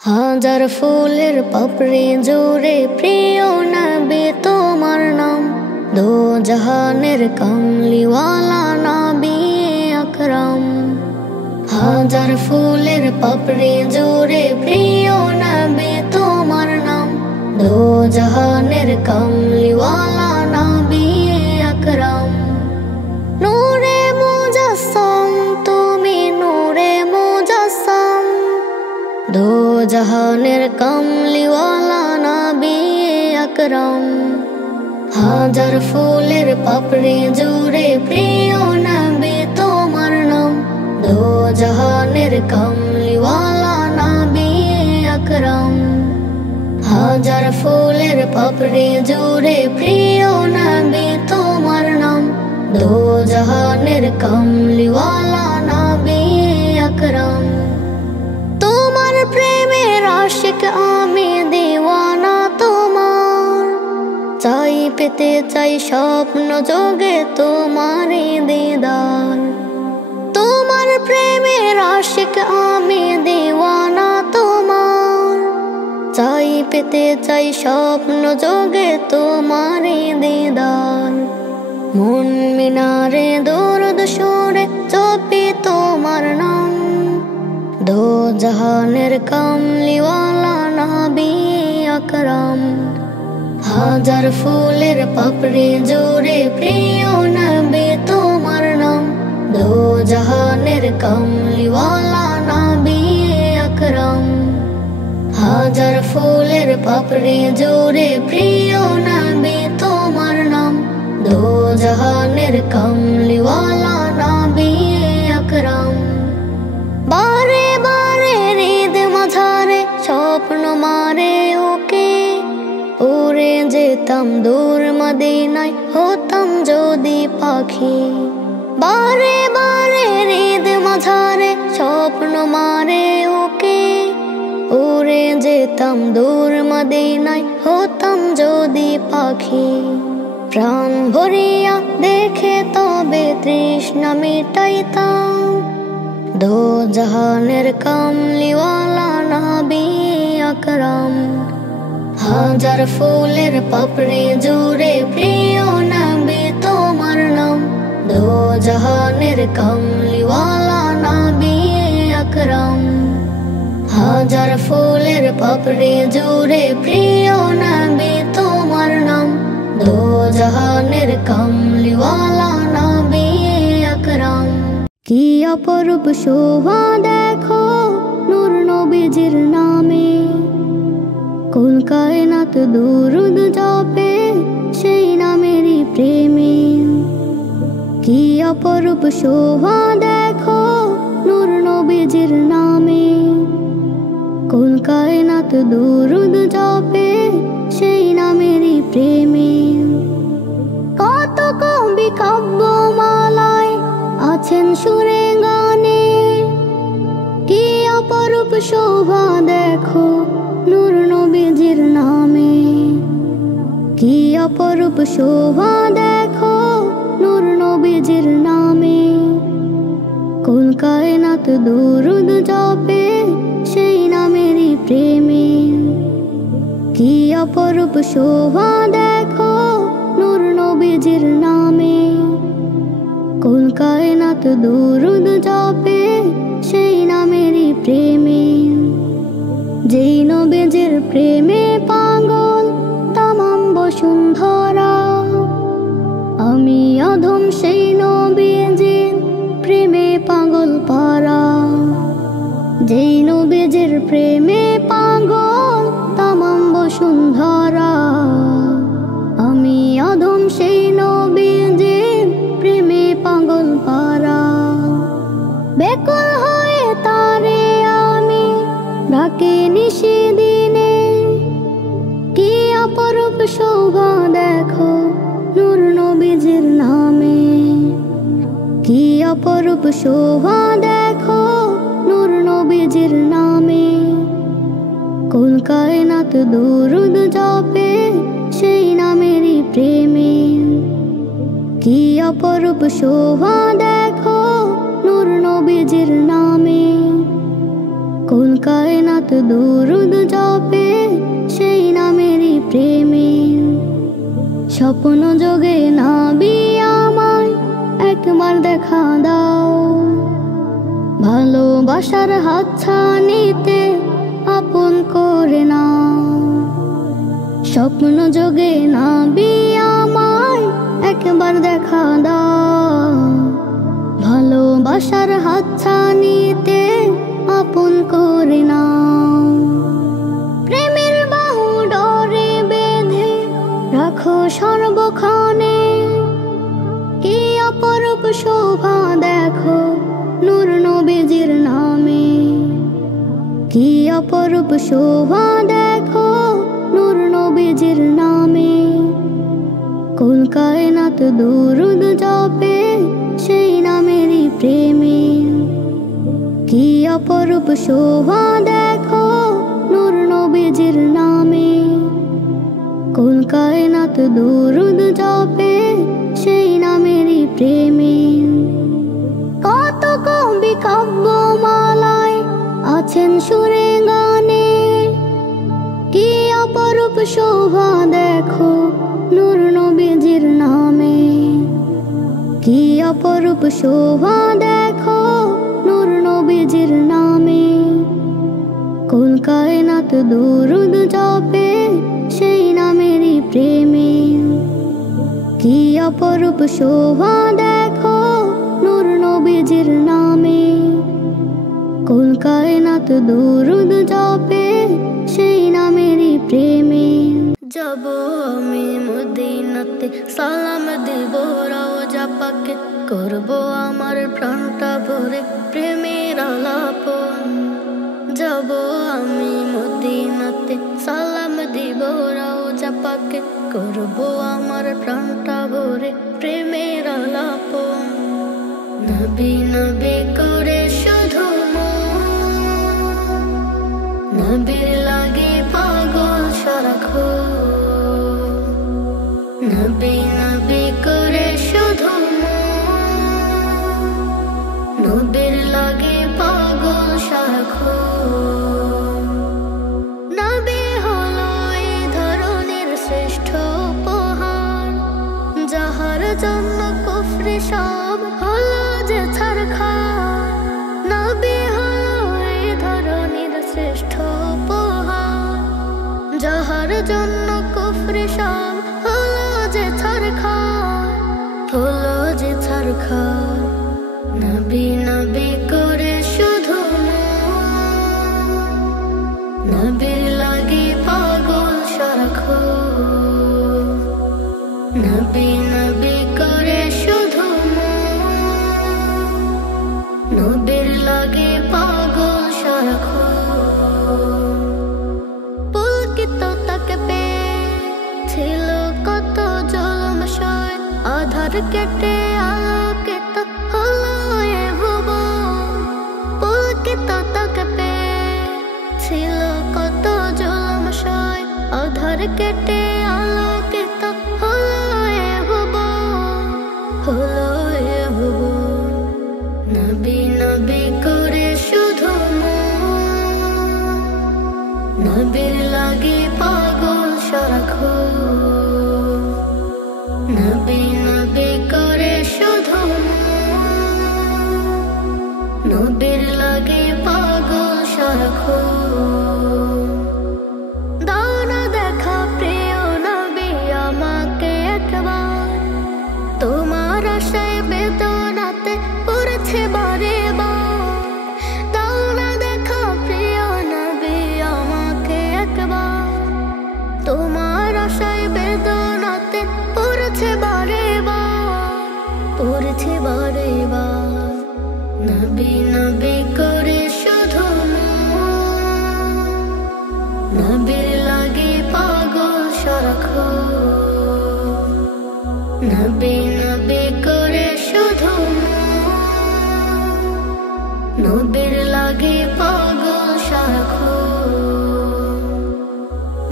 হাজার ফুলের পাপড়ি জুড়ে প্রিয় নবী তোমার নাম, দো জাহানের কামলিওয়ালা নবী আকরাম। হাজার ফুলের পাপড়ি জুড়ে প্রিয় নবী তোমার নাম, দো জাহানের কামলিওয়ালা নবী আকরাম। নূরে মুজাসসাম তুমি নূরে মুজাসসাম, দো জাহানের কামলিওয়ালা নবী আকরাম। হাজার ফুলের পাপড়ি জুড়ে প্রিয় নবী তোমার নাম, দো জাহানের কামলিওয়ালা নবী আকরাম। হাজার ফুলের পাপড়ি জুড়ে প্রিয় নবী তোমার নাম, দো জাহানের কামলিওয়ালা নবী আকরাম। তোমার প্রেমের আশিক আমি দিওয়ানা তোমার, চাই পেতে চাই স্বপ্ন যোগে তোমারই দিদার। তোমার প্রেমের আশিক আমি দিওয়ানা তোমার, চাই পেতে চাই স্বপ্ন যোগে তোমারই দিদার। মন মিনারে দরুদ সুরে জপি তোমার নাম, দো জাহানের কামলিওয়ালা নবী আকরাম। হাজার ফুলের পাপড়ি জুড়ে প্রিয় নবী তোমার নাম, দো জাহানের কামলিওয়ালা নবী আকরাম। হাজার ফুলের পাপড়ি জুড়ে প্রিয় নবী তোমার নাম, দো জাহানের কামলিওয়ালা নবী আকরাম। বারে বারে হৃদ মাঝারে স্বপ্ন মারে ওকে, উড়ে যেতাম দূর মদিনায় হতাম যদি পাখি। বারে বারে হৃদ মাঝারে স্বপ্ন মারে ওকে, উড়ে যেতাম দূর মদিনায় হতাম যদি পাখি। প্রাণ ভরিয়া দেখে তবে তৃষ্ণা মিটাইতাম, দো জাহানের কামলিওয়ালা নবী আকরাম। হাজার ফুলের পাপড়ি জুড়ে প্রিয় নবী তোমার নাম, দো জাহানের কামলিওয়ালা নবী আকরাম। হাজার ফুলের পাপড়ি জুড়ে প্রিয় নবী তোমার নাম, দো জাহানের কামলিওয়ালা নবী আকরাম। কি অপরূপ শোভা দেখো নূর নবীজির নামে, কুল কায়নাত দুরুদ জপে সেই নামেরই প্রেমে। কি অপরূপ শোভা দেখো নূর নবীজির নামে, কুল কায়নাত দুরুদ জপে সেই নামেরই প্রেমে। কত কবি কাব্য মালায় আছেন সুরে গানে, কি অপরূপ শোভা দেখো নূর নবীজির নামে। কি অপরূপ শোভা দেখো নূর নবীজির নামে, কুল কায়নাত দুরুদ জপে সেই নামেরই প্রেমে। কি অপরূপ শোভা দেখো নূর নবীজির নামে, কুল কায়নাত দুরুদ জপে সেই নামেরই প্রেমে। যেই নবীজির প্রেমে পাগল তামাম বসুন্ধরা, আমি অধম সেই নবীজির প্রেমে পাগল পারা। যেই নবীজির প্রেমে পাগল তামাম বসুন্ধরা, আমি অধম সেই নবীজির প্রেমে পাগল পারা। বেকুল হয়ে তারে আমি ডাকি নিশি দিনে, কি অপরূপ শোভা দেখো নূর নবীজির নামে। কি অপরূপ শোভা দেখো নূর নবীজির নামে, কুল কায়নাত দুরুদ জপে সেই নামেরই প্রেমে। কি অপরূপ শোভা দেখো নূর নবীজির নামে, কুল কায়নাত দুরুদ জপে সেই নামেরই প্রেমে। স্বপ্ন যোগে নবী আমায় একবার দেখা দাও, ভালোবাসার হাতছানিতে আপন করে নাও। স্বপ্ন যোগে নবী আমায় একবার দেখা দাও, ভালোবাসার হাতছানিতে আপন করে নাও। প্রেমের বাহু ডোরে বেঁধে রাখো সর্বক্ষণে, কি অপরূপ শোভা দেখো নূর নবীজির নামে। কি অপরূপ শোভা দেখো নূর নবীজির নামে। কুল কায়নাত দুরুদ জপে সেই নামেরই প্রেমে। কি অপরূপ শোভা দেখো নূর নবীজির নামে। কুল কায়নাত দুরুদ জপে সেই নামেরই প্রেমে। কত কবি কাব্যমালায় আছেন সুরে গানে, কি অপরূপ শোভা দেখো নূর নবীজির নামে। কি অপরূপ শোভা দেখো নূর নবীজির নামে। কুল কায়নাত দুরুদ জপে সেই নামেরই প্রেমে। কি অপরূপ শোভা দেখো নূর নবীজির নামে। কুল কায়নাত দুরুদ জপে সেই নামেরই প্রেমে। যাব আমি মদিনাতে সালাম দিব রওজা পাকে, করব আমার প্রাণটা ভরে প্রেমের আলাপন। যাব আমি মদিনাতে সালাম দিব রওজা পাকে, করব আমার প্রাণটা ভরে প্রেমের আলাপন। নবী নবী করে শুধু নবীর লাগে পাগল সারাক্ষণ। নবী নবী করে শুধু নবীর লাগে পাগল সারাক্ষণ। নবী হলো এই ধরনের শ্রেষ্ঠ উপহার, যাহার জন্য কুফরি সব হলো যে ছারখার। নবী হলো এই ধরনের শ্রেষ্ঠ উপহার, যাহার জন্য কুফরি সব হলো যে ছারখার, হলো যে ছারখার। নবী নবী করে শুধু নবীর লাগে পাগল সারাক্ষণ। নবী নবী করে শুধু নবীর লাগে পাগল সারাক্ষণ। পুলকিত তাকে পেয়ে ছিল কত জলমশয়, আধার কেটে আলোকিত হলো এ ভুবন। পুলকিত তাকে পেয়ে ছিল কত জলমশয়, আধার কেটে আলোকিত হলো এ ভুবন, হলো এ ভুবন। নবী নবী করে শুধু নবীর লাগে পাগল সারাক্ষণ। নবী নবী করে শুধু নবীর লাগে পাগল সারাক্ষণ। দাও না দেখা প্রিয় নবী আমাকে একবার, তোমার আশায় বেদনাতে পড়েছে বারে বার। দাও না দেখা প্রিয় নবী আমাকে একবার, তোমার আশায় বেদনাতে পড়েছে বারে বার, পড়েছে বারে বার। নবী নবী করে শুধু নবীর লাগে পাগল সারাক্ষণ। নবী নবী করে শুধু নবীর লাগে পাগল সারাক্ষণ।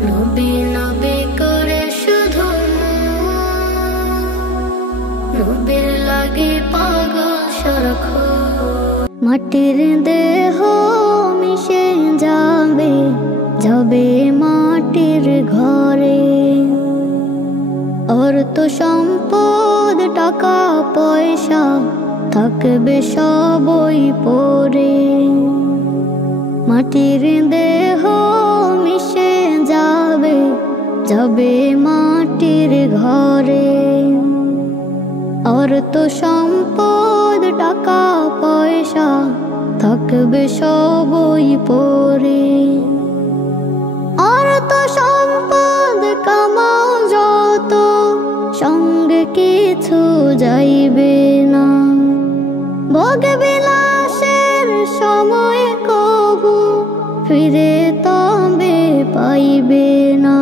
নবী নবী করে শুধু নবীর লাগে পাগল সারাক্ষণ। মাটির দেহ মিশে অর্থ সম্পদ টাকা পয়সা থাকবে সবই পড়ে, মাটির দেহ মিশে যাবে যাবে মাটির ঘরে। অর্থ সম্পদ টাকা পয়সা থাকবে সবই পড়ে। অর্থ সম্পদ কামাও যত সঙ্গে কিছু যাইবে না, ভোগ বিলাসের সময় কবু ফিরে তবে পাইবে না।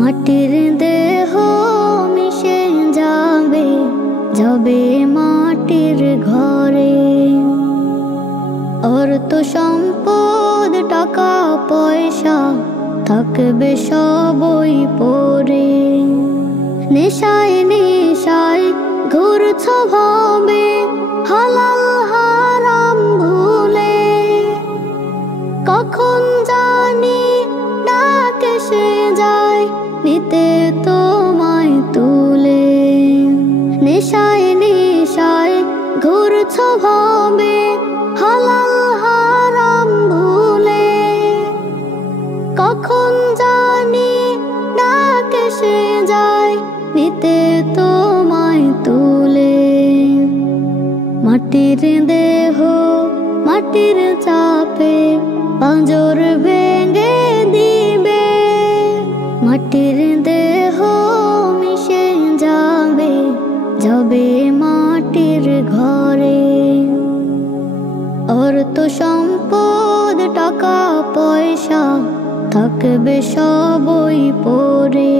মাটির দেহ মিশে যাবে যাবে মাটির ঘরে। অর্থ সম্পদ টাকা পয়সা থাকবে সবই পড়ে। নেশায় নেশায় ঘুরছ ভাবে হালাল হারাম ভুলে, কখন জানি ডাক এসে যায় নিতে তোমায় তুলে। নেশায় নেশায় ঘুরছ ভাবে হালাল হারাম ভুলে, কখন জানি ডাক এসে যায় নিতে তোমায় তুলে। মাটির দেহ মাটির চাপে পাঁজর ভেঙে দিবে, মাটির দেহ মিশে যাবে যাবে মাটির ঘরে। অর্থ সম্পদ টাকা পয়সা থাকবে সবই পড়ে।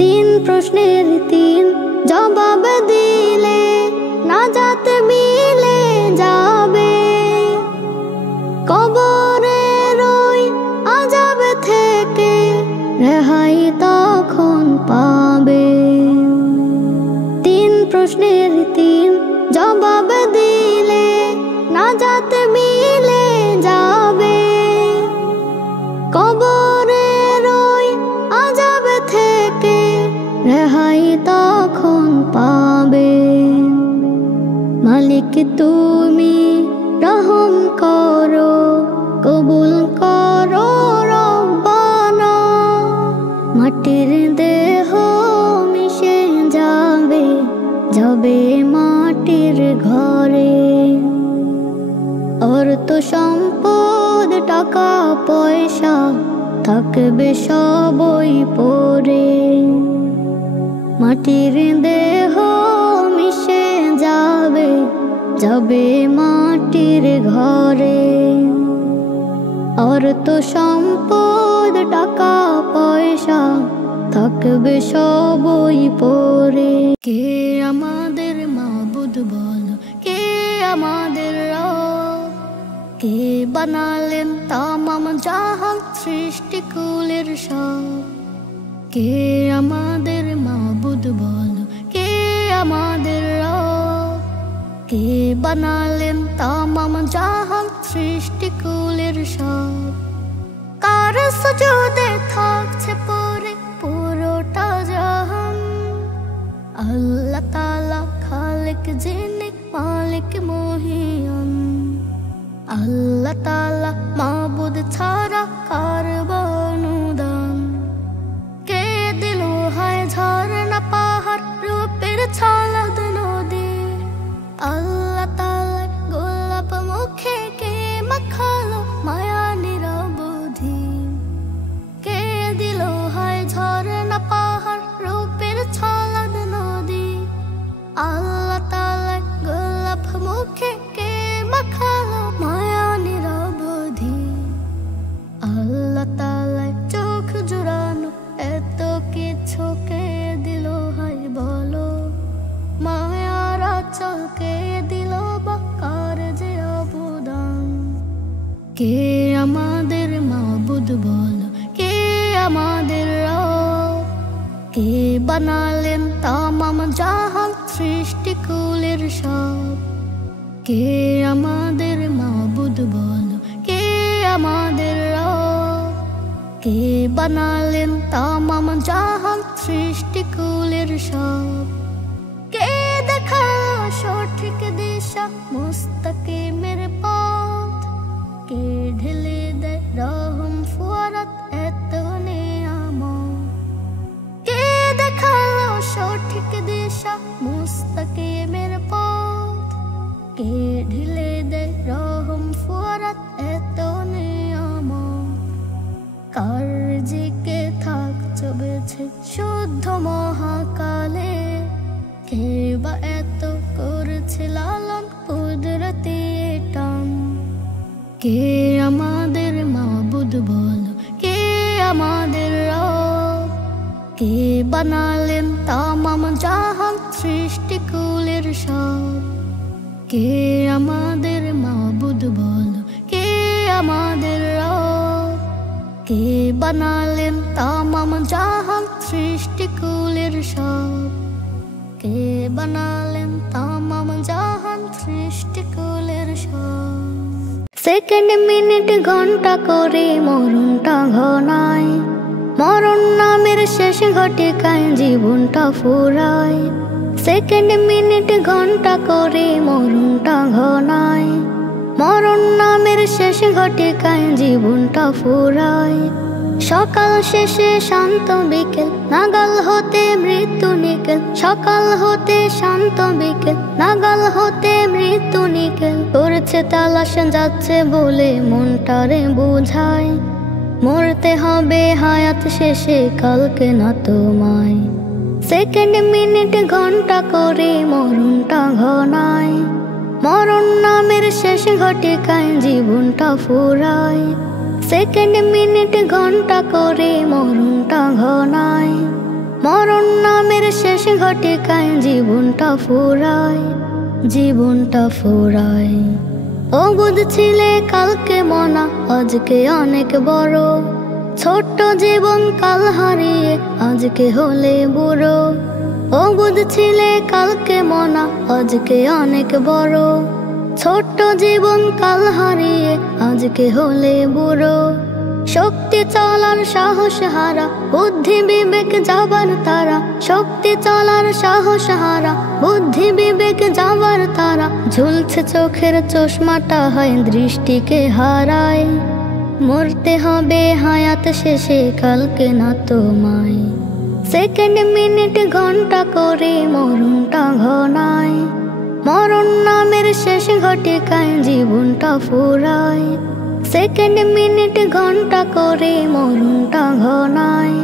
তিন প্রশ্নের তিন জবাব দিলে নাজাত মিলে যাবে, কবরের ওই আযাব থেকে রেহাই তখন পাবে। তিন প্রশ্নের তিন জবাব দিলে নাজাত মিলে যাবে, কবরের ওই আযাব থেকে রেহাই তখন পাবে। মালিক তুমি রহম করো কবুল করো রব্বানা। মাটির দেহ মিশে যাবে যাবে মাটির ঘরে। অর্থ সম্পদ টাকা পয়সা থাকবে সবই পড়ে, মাটির দেহ মিশে যাবে যাবে মাটির ঘরে। অর্থ সম্পদ টাকা পয়সা থাকবে সবই পড়ে। কে আমাদের মাবুদ বলো, কে আমাদের রব? কে বানালেন তামাম জাহান সৃষ্টিকুলের সব? কে আমাদের মাবুদ বলো, কে আমাদের রব? কে বানালেন তামাম জাহান সৃষ্টিকুলের সব? কার সুজুদে থাকছে পড়ে পুরোটা জাহান? আল্লাহ তাআলা খালিক যিনি মালিক মহিয়ান। আল্লাহ তাআলা মাবুদ ছাড়া কার অনুদান? কে দিল হায় ঝরনা পাহাড় রূপের ছলদ নদী? আল্লাহ তাআলা গোলাপ মুখে কে মাখালো মায়া নিরবধি? কে দিল হায় ঝরনা পাহাড় রূপের ছলদ নদী? আল্লাহ তাআলা গোলাপ মুখে কে মাখালো মায়া নিরবধি? আল্লাহ তাআলা চোখ জুড়ানো এত কিছু কে দিল হায় বলো? মায়ার আঁচল কে দিল বা কার যে অবদান? কে আমাদের মাবুদ বলো, কে আমাদের রব? কে বানালেন তামাম জাহান সৃষ্টিকুলের সব? কে আমাদের মাবুদ বলো, কে আমাদের রব? কে বানালেন তামাম জাহান সৃষ্টিকুলের সব, কে দেখালো সঠিক দিশা মুস্তাকিমের পথ, কে ঢেলে দেয় রহম ফুয়ারাত এত নিয়ামত, কে দেখালো সঠিক দিশা মুস্তাকিমের পথ, কে ঢেলে দেয় রহম ফুয়ারাত এত নিয়ামত। কার জিকে থাকছো বেছে শুদ্ধ মহাকালে, কে বা এত করছে লালন কুদরতি টান, কে আমাদের মাবুদ বলো, কে আমাদের রব, কে বানালেন তামাম জাহান সৃষ্টিকুলের সব, কে আমাদের মাবুদ বলো, কে আমাদের রব, কে বানালেন তামাম জাহান সৃষ্টিকুলের সব, কে বানালেন তামাম জাহান সৃষ্টিকুলের সব। সেকেন্ড মিনিট ঘন্টা করে মরণটা ঘনায়, মরণ নামের শেষ ঘটিকায় জীবনটা ফুরায়। সেকেন্ড মিনিট ঘন্টা করে মরণটা ঘনায়, মরণ নামের শেষ ঘটিকায় জীবনটা ফুরায়। সকাল শেষে শান্ত বিকেল, নাগাল হতে মৃত্যু নিকেল, সকাল হতে শান্ত বিকেল, নাগাল হতে মৃত্যু নিকেল। করছে তালাশ যাচ্ছে বলে মনটারে বুঝায়, মরতে হবে হায়াত শেষে কালকে না তোমায়। সেকেন্ড মিনিট ঘন্টা করে মরণটা ঘনায়, মরণ নামের শেষ ঘটিকায় জীবনটা ফুরায়। সেকেন্ড মিনিট ঘন্টা করে মরণটা ঘনায়, মরণ নামের শেষ ঘটিকায় জীবনটা ফুরায়, জীবনটা ফুরায়। ও বুঝছিলে কালকে মনা আজকে অনেক বড়, ছোট্ট জীবন কাল হারিয়ে আজকে হলে বুড়ো। ও বুঝছিলে কালকে মনা আজকে অনেক বড়, ছোট্ট জীবন কাল হারিয়ে আজকে হলে বুড়ো। শক্তি চলার সাহস হারা, বুদ্ধি বিবেক যাবার তারা, শক্তি চলার সাহস হারা, বুদ্ধি বিবেক যাবার তারা। ঝুলছে চোখের চশমাটা হয় দৃষ্টিকে হারায়, মরতে হবে হায়াত শেষে কালকে না তোমায়। সেকেন্ড মিনিট ঘন্টা করে মরণটা ঘনায়, মরণ নামের শেষ ঘটিকায় জীবনটা ফুরায়। সেকেন্ড মিনিট ঘন্টা করে মরণটা ঘনায়,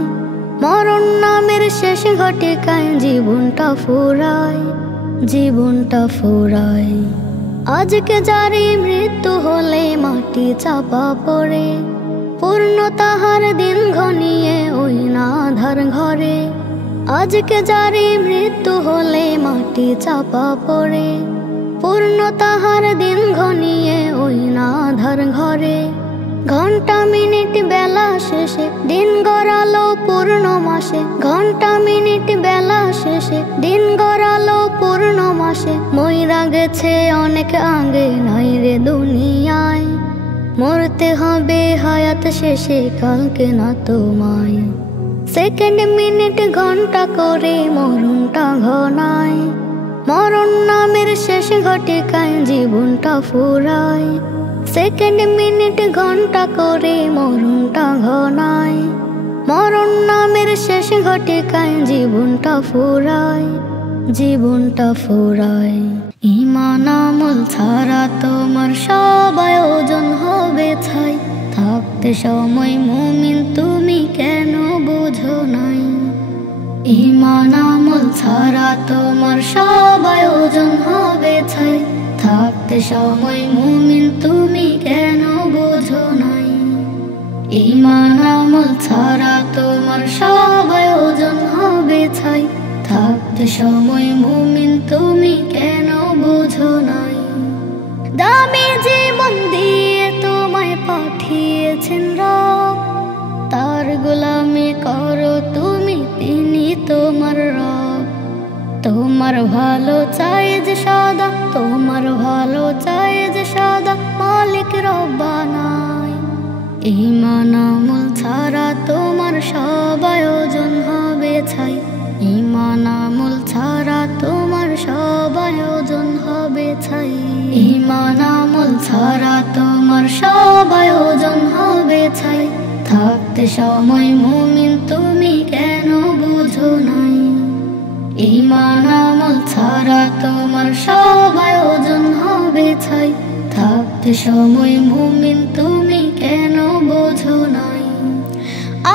মরণ নামের শেষ ঘটিকায় জীবনটা ফুরায়, জীবনটা ফুরায়। আজকে যারে মৃত্যু হলে মাটি চাপা পড়ে, পূর্ণ তাহার দিন ঘনিয়ে ওই না আধার ঘরে। আজকে যারে মৃত্যু হলে মাটি চাপা পড়ে, পূর্ণ তাহার দিন ঘনিয়ে ওই না আধার ঘরে। ঘন্টা মিনিট বেলা শেষে দিন গড়ালো পূর্ণ মাসে, ঘন্টা মিনিট বেলা শেষে দিন গড়ালো পূর্ণ মাসে। মইরা গেছে অনেক আগে নাই রে দুনিয়ায়, মরতে হবে হায়াত শেষে কালকে না তোমায়। সেকেন্ড মিনিট ঘন্টা করে মরণটা ঘনায়, মরণ নামের শেষ ঘটিকায় জীবনটা ফুরায়। সেকেন্ড মিনিট ঘন্টা করে মরণটা ঘনায়, মরণ নামের শেষ ঘটিকায় জীবনটা ফুরায়, জীবনটা ফুরায়। ঈমান আমল ছাড়া তোমার সব আয়োজন হবে ছাই, থাকতে সময় মুমিন তুমি কেন বুঝো নাই। ঈমান আমল ছাড়া তোমার সব আয়োজন হবে ছাই, থাকতে সময় মুমিন তুমি কেন বুঝো নাই। ঈমান আমল ছাড়া তোমার সব আয়োজন হবে ছাই, থাকতে সময় মুমিন তুমি কেন বুঝো নাই। দামি জীবন দিয়ে তোমায় পাঠিয়েছেন রব, তার গোলামি করো তুমি, তিনি তোমার রব। তোমার ভালো চাই যে সদা, তোমার ভালো চাই যে সদা, মালিক রব্বানাই। ঈমান আমল ছাড়া তোমার সব আয়োজন হবে ছাই। ঈমান আমল ছাড়া তোমার সব আয়োজন হবে ছাই। ঈমান আমল ছাড়া তোমার সব আয়োজন হবে ছাই। থাকতে সময় মুমিন তুমি কেন বুঝো নাই? ঈমান আমল ছাড়া তোমার সব আয়োজন হবে ছাই। থাকতে সময় মুমিন তুমি কেন বোঝো নাই?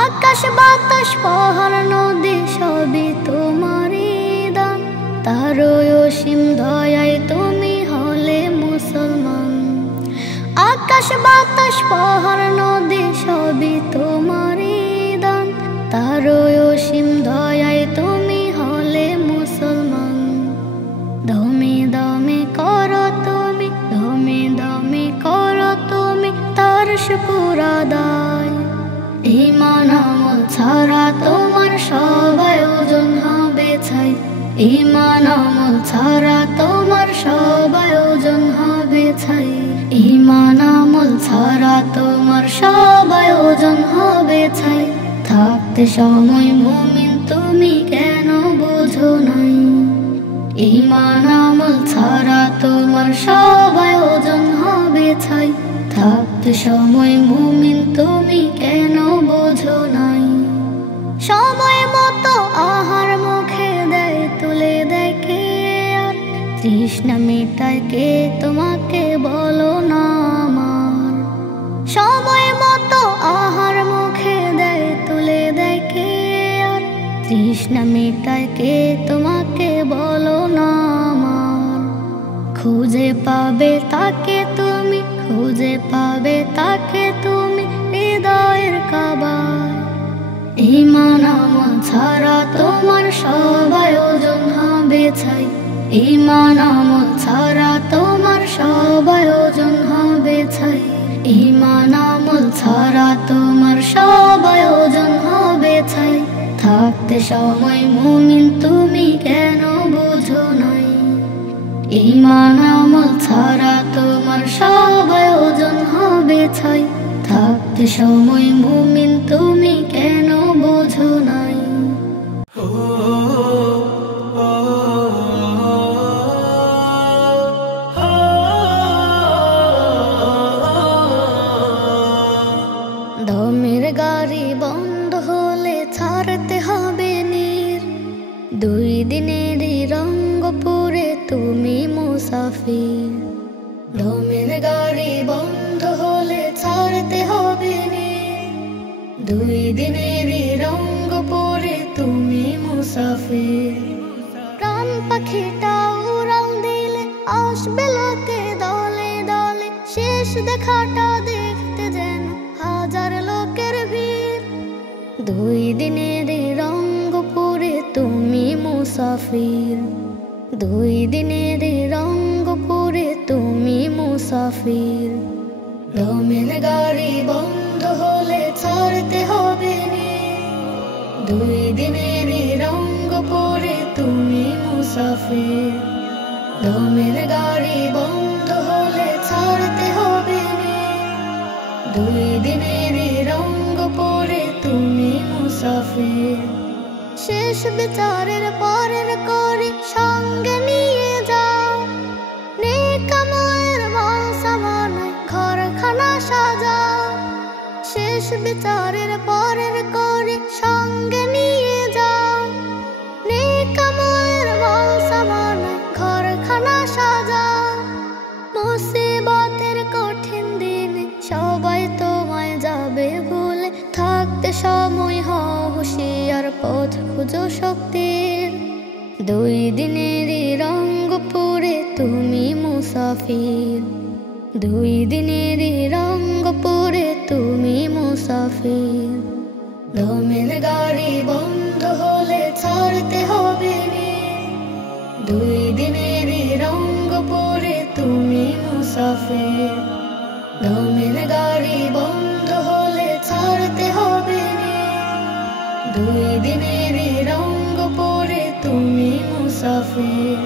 আকাশ বাতাস পাহাড় নদী সবই তোমারই দান, তারই অসীম দয়ায় তুমি হলে মুসলমান। আকাশ বাতাস পাহাড় নদী সবই তোমারই দান, তারই অসীম দয়ায় তুমি হলে মুসলমান। দমে দমে করো তুমি, দমে দমে করো তুমি তার শুকর আদায়। ঈমান আমল ছাড়া তোমার সব আয়োজন হবে ছাই। ঈমান আমল ছাড়া তোমার সব আয়োজন হবে ছাই। ঈমান আমল ছাড়া তোমার সব আয়োজন হবে ছাই। থাকতে সময় মুমিন তুমি কেন বোঝো নাই? ঈমান আমল ছাড়া তোমার সব আয়োজন হবে ছাই। থাকতে সময় মুমিন তুমি কেন বোঝো নাই? সময় মতো আহার মুখে দেয় তুলে দেয় কে আর? তৃষ্ণা মেটায় কে তোমাকে বলো না আমার? সময় মতো আহার মুখে দেয় তুলে দেয় কে আর? তৃষ্ণা মেটায় কে তোমাকে বলো না আমার? খুঁজে পাবে তাকে তুমি, খুঁজে পাবে তাকে তুমি হৃদয়ের কাবায়। ঈমান আমল ছাড়া তোমার সব আয়োজন হবে ছাই। ঈমান আমল ছাড়া তোমার সব আয়োজন হবে ছাই। ঈমান আমল ছাড়া তোমার সব আয়োজন হবে ছাই। থাকতে সময় মুমিন তুমি কেন বোঝো নাই? ঈমান আমল ছাড়া তোমার সব আয়োজন হবে ছাই। থাকতে সময় মুমিন তুমি কেন বোঝো নাই? দমের গাড়ি বন্ধ হলে ছাড়তে হবে নীর। 2 দিনেরই রঙ্গপুরে তুমি মুসাফির। দমের গাড়ি বন্ধ হলে ছাড়তে হবে নীর। 2 দিনেরই রঙ্গপুরে তুমি মুসাফির। প্রাণ পাখিটা উড়াল দিলে আসবে লোকে দলে দলে। শেষ দেখাটা দেখতে যেন হাজার লোকের ভিড়। 2 দিনেরই রঙ্গপুরে তুমি মুসাফির। 2 দিনেরই রঙ্গপুরে তুমি মুসাফির। দমের গাড়ি বন্ধ হলে ছাড়তে হবে নীর। 2 দিনেরই রঙ্গপুরে তুমি মুসাফির। দমের গাড়ি বন্ধ হলে ছাড়তে হবে নীর। 2 দিনেরই রঙ্গপুরে তুমি মুসাফির। শেষ বিচারের পরের করি সঙ্গে নিয়ে যাও। নেক আমলের বাসা বানায় ঘরখানা সাজাও। শেষ বিচারের পরের করি সঙ্গে নিয়ে যাও। নেক আমলের বাসা বানায় ঘরখানা সাজাও। মুসিবতের কঠিন দিনে সবাই তোমায় যাবে ভুলে। থাকতে সময় হও হুঁশিয়ার, পথ খুঁজো শক্তির। 2 দিনেরই রঙ্গপুরে তুমি মুসাফির। 2 দিনেরই রঙ্গপুরে তুমি মুসাফির। দমের গাড়ি বন্ধ হলে ছাড়তে হবে নীর। 2 দিনেরই রঙ্গপুরে তুমি মুসাফির। দমের গাড়ি বন্ধ হলে ছাড়তে হবে নীর। 2 দিনেরই রঙ্গপুরে তুমি মুসাফির।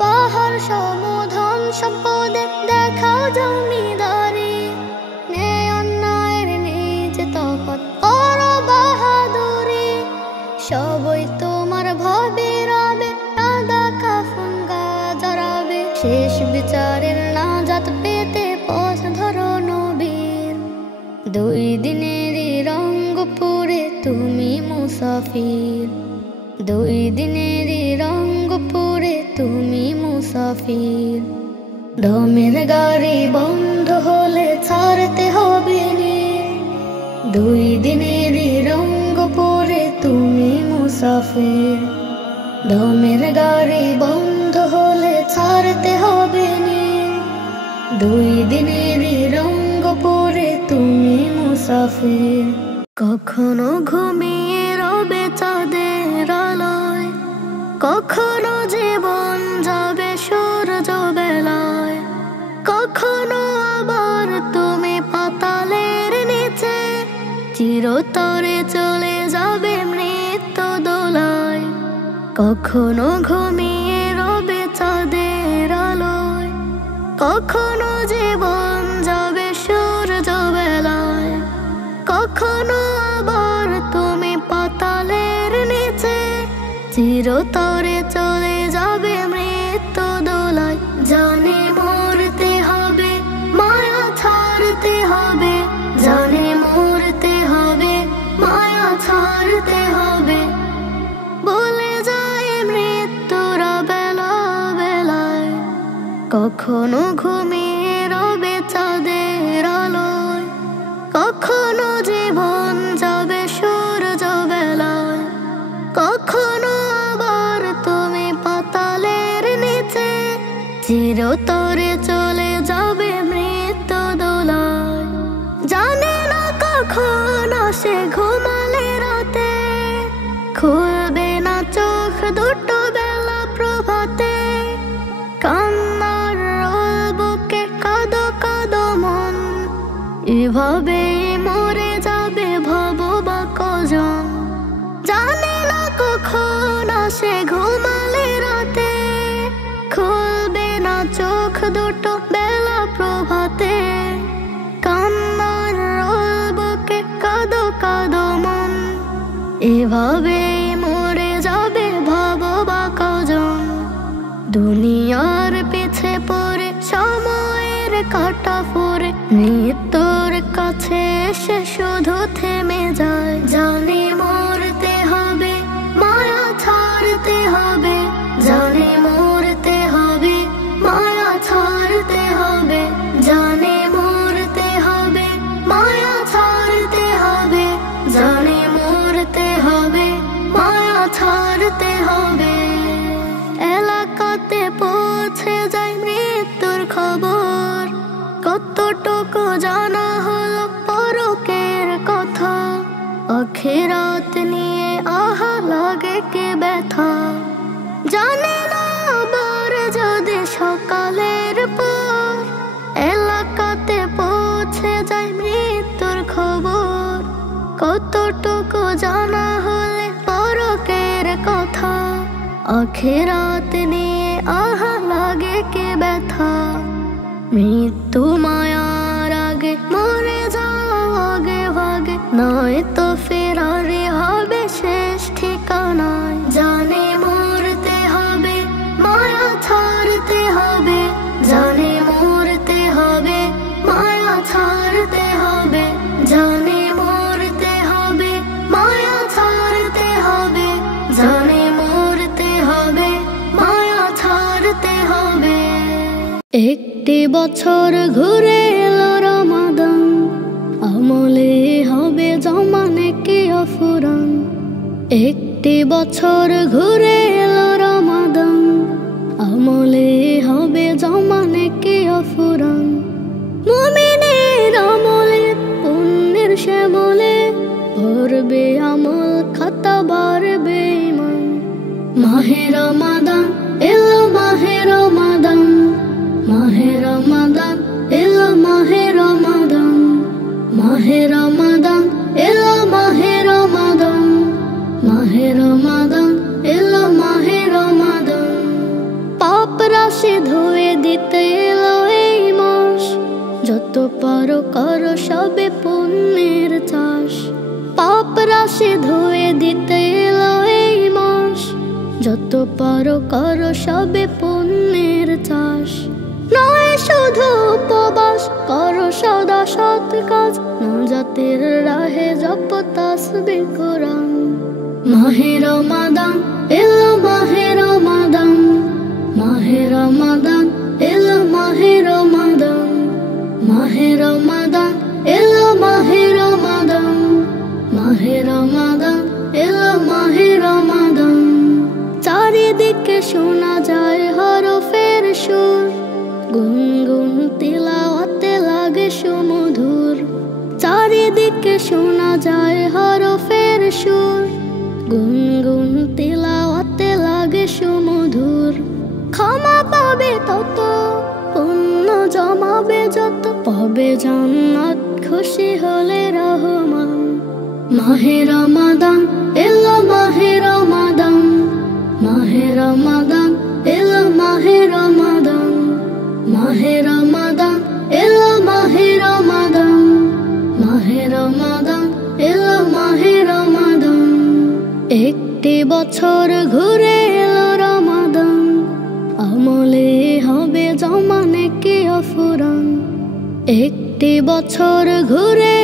পাহাড় সমধন সম্পদে দেখাও জমিদারি। ন্যায় অন্যায়ের দিনেরই রঙ্গপুরে তুমি মুসাফির, 2 দিনেরই রঙ্গপুরে তুমি মুসাফির। দমের গাড়ি বন্ধ হলে ছাড়তে হবে নীর, 2 দিনেরই রঙ্গপুরে তুমি মুসাফির। দমের গাড়ি বন্ধ হলে ছাড়তে হবে নীর, 2 দিনেরই রঙ্গপুরে তুমি মুসাফির। কখনো ঘুমিয়ে রবে চাঁদের আলোয়, কখনো জীবন যাবে সূর্য বেলায়, কখনো আবার তুমি পাতালের নিচে চিরতরে চলে যাবে মৃত্যু দোলায়। কখনো ঘুমিয়ে রবে চাঁদের আলোয়, কখনো জীবন যাবে সূর্য বেলায়, কখনো আবার তুমি পাতালের নিচে চিরতরে চলে যাবে মৃত্যু দোলায়। জানে মরতে হবে, মায়া ছাড়তে হবে, জানে মরতে হবে, মায়া ছাড়তে হবে, বলে যায় মৃত্যুরা বেলা বেলায়। কখনো ঘুমিয়ে রবে চাঁদের আলোয়, কখনো জীবন যাবে সূর্য বেলায়, কখনো আবার তুমি পাতালের নিচে চিরতরে চলে যাবে মৃত্যু দোলায়। জানে না কখন আসে ঘুমালে রাতে, খুলবে না চোখ দুটো বেলা প্রভাতে, কান্নার রোল বুকে কাঁদো কাঁদো মন, এভাবে মরে যাবে ভব বা কজন। জানে না কখন আসে ঘুমালে রাতে, খুলবে না চোখ দুটো বেলা প্রভাতে, কান্নার রোল বুকে কাঁদো কাঁদো মন, এভাবে মরে যাবে ভব বা কজন। দুনিয়ার পিছে পড়ে সময়ের কাটা পড়ে মৃত্যুর কাছে এসে শুধু থেমে যায়। জানে মরতে হবে, মায়া ছাড়তে হবে, জানে মরতে হবে, মায়া ছাড়তে হবে, জানে মরতে হবে, মায়া ছাড়তে হবে, জানে মরতে হবে, মায়া ছাড়তে হবে। এলাকাতে পৌঁছে যায় মৃত্যুর খবর, কতটুকু জানা হলো পরকের কথা, আখিরাত নিয়ে আহা লাগে কে ব্যথা। জানে না আবার যদি সকালের পর এলাকাতে পৌঁছে যায় মৃত্যুর খবর, কতটুকু জানা হলে পরকের কথা, আখিরাত নিয়ে আহা লাগে কে ব্যথা। মৃত্যু মায়ার আগে মরে যাও আগে ভাগে, নয় তো ফেরারে হবে শেষ ঠিকানায়। জানে মরতে হবে, মায়া ছাড়তে হবে, জানে মরতে হবে, মায়া ছাড়তে হবে, জানে মরতে হবে, মায়া ছাড়তে হবে, জানে মরতে হবে, মায়া ছাড়তে হবে। একটি বছর ঘুরে এলো রমাদান, আমলে হবে জমানে কি অফুরান। একটি বছর ঘুরে এলো রমাদান, আমলে হবে জমানে কি অফুরান। মুমিনের আমলে পুণ্যের শ্যামলে ভরবে আমল খাতা বাড়বে ঈমান। মাহে রমাদান এলো, মাহে রমাদান, মাহে রমাদান এলো, মাহে রমাদান, মাহে রমাদান এলো, মাহে রমাদান, মাহে রমাদান এলো, মাহে রমাদান। পাপ রাশি ধুয়ে দিতে এলো এই মাস, যত পারো করো সবে পুণ্যের চাষ। পাপ রাশি ধুয়ে দিতে এলো এই মাস, যত পারো করো সবে পুণ্যের চাষ। নয় শুধু উপবাস, করো সদা সৎ কাজ, নাজাতের রাহে জপ তাসবিহ কোরআন। মাহে রমাদান এলো, মাহে রমাদান, মাহে রমাদান এলো, মাহে রমাদান, মাহে রমাদান এলো, মাহে রমাদান, মাহে রমাদান এলো, মাহে রমাদান। চারিদিকে শোনা যায় হরফের সুর, গুনগুন তিলাওয়াতে লাগে সুমধুর। চারিদিকে শোনা যায় হরফের সুর, গুনগুন তিলাওয়াতে লাগে সুমধুর। ক্ষমা পাবে তত, পুণ্য জমাবে যত, পাবে জান্নাত খুশি হলে রহমান। মাহে রমাদান এলো, মাহে রমাদান, মাহে রমাদান এলো, মাহে রমাদান, মাহে রমাদান এলো, মাহে রমাদান, মাহে রমাদান এলো, মাহে রমাদান। একটি বছর ঘুরে এলো রমাদান, আমলে হবে জমা নেকি অফুরান। একটি বছর ঘুরে